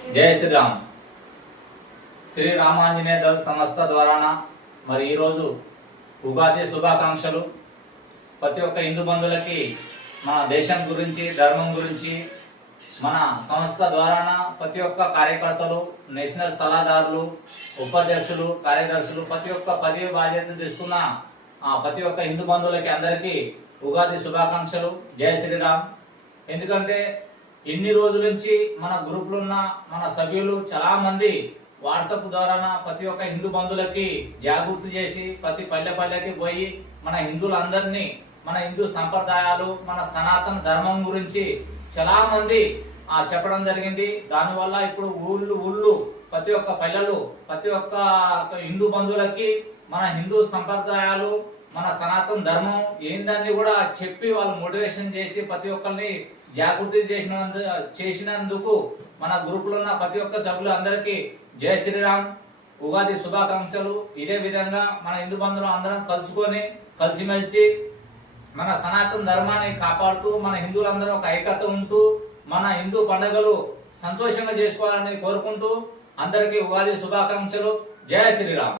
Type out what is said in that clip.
జయ శ్రీరామ్. శ్రీ రామాంజనేయ దళ సంస్థ ద్వారాన మరి ఈరోజు ఉగాది శుభాకాంక్షలు. ప్రతి ఒక్క హిందూ బంధువులకి మన దేశం గురించి, ధర్మం గురించి మన సంస్థ ద్వారాన ప్రతి ఒక్క కార్యకర్తలు, నేషనల్ సలహాదారులు, ఉపాధ్యక్షులు, కార్యదర్శులు, ప్రతి ఒక్క పదవి బాధ్యత తీసుకున్న ప్రతి ఒక్క హిందూ బంధువులకి అందరికీ ఉగాది శుభాకాంక్షలు. జయ శ్రీరామ్. ఎందుకంటే ఇన్ని రోజుల నుంచి మన గ్రూపులో ఉన్న మన సభ్యులు చాలా మంది వాట్సాప్ ద్వారా ప్రతి ఒక్క హిందూ బంధువులకి జాగృతి చేసి ప్రతి పల్లెకి పోయి మన హిందువులందరినీ, మన హిందూ సంప్రదాయాలు, మన సనాతన ధర్మం గురించి చాలా మంది చెప్పడం జరిగింది. దానివల్ల ఇప్పుడు ఊళ్ళు ప్రతి ఒక్క పల్లెలు, ప్రతి ఒక్క హిందూ బంధువులకి మన హిందూ సంప్రదాయాలు, మన సనాతన ధర్మం ఏందని కూడా చెప్పి వాళ్ళు మోటివేషన్ చేసి ప్రతి ఒక్కరిని జాగృతి చేసినందుకు మన గ్రూపులో ఉన్న ప్రతి ఒక్క సభ్యులు అందరికీ జయ శ్రీరామ్, ఉగాది శుభాకాంక్షలు. ఇదే విధంగా మన హిందూ బంధువులు అందరం కలుసుకొని కలిసిమెలిసి మన సనాతన ధర్మాన్ని కాపాడుతూ మన హిందువులందరూ ఒక ఐక్యత ఉంటూ మన హిందూ పండుగలు సంతోషంగా చేసుకోవాలని కోరుకుంటూ అందరికీ ఉగాది శుభాకాంక్షలు. జయ శ్రీరామ్.